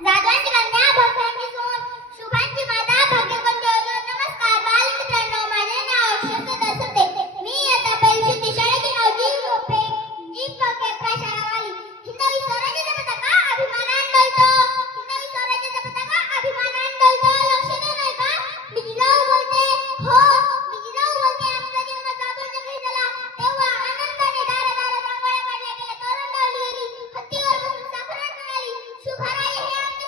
जाधवांची कन्या भोसरांची सून शुभांची माता भाग्यवंती नमस्कार बालमित्रांनो माझे नाव अक्षता दसते मी आता पहिली शाळेची नाव जी पके प्रशाळावाली हिंदवी स्वराज्याचा पताका अभिमानाने डोलतो हिंदवी स्वराज्याचा पताका अभिमानाने डोलतो लक्ष देऊ नाही का मी जिजाऊ बोलते हो मी जिजाऊ बोलते आमचा जन्म जाधवांच्या घरी झाला तेव्हा आनंदाने दारादारात रांगोळ्या काढल्या गेल्या तोरण लावली गेली हत्तीवर बसून साखर मिळाली शुभराय हे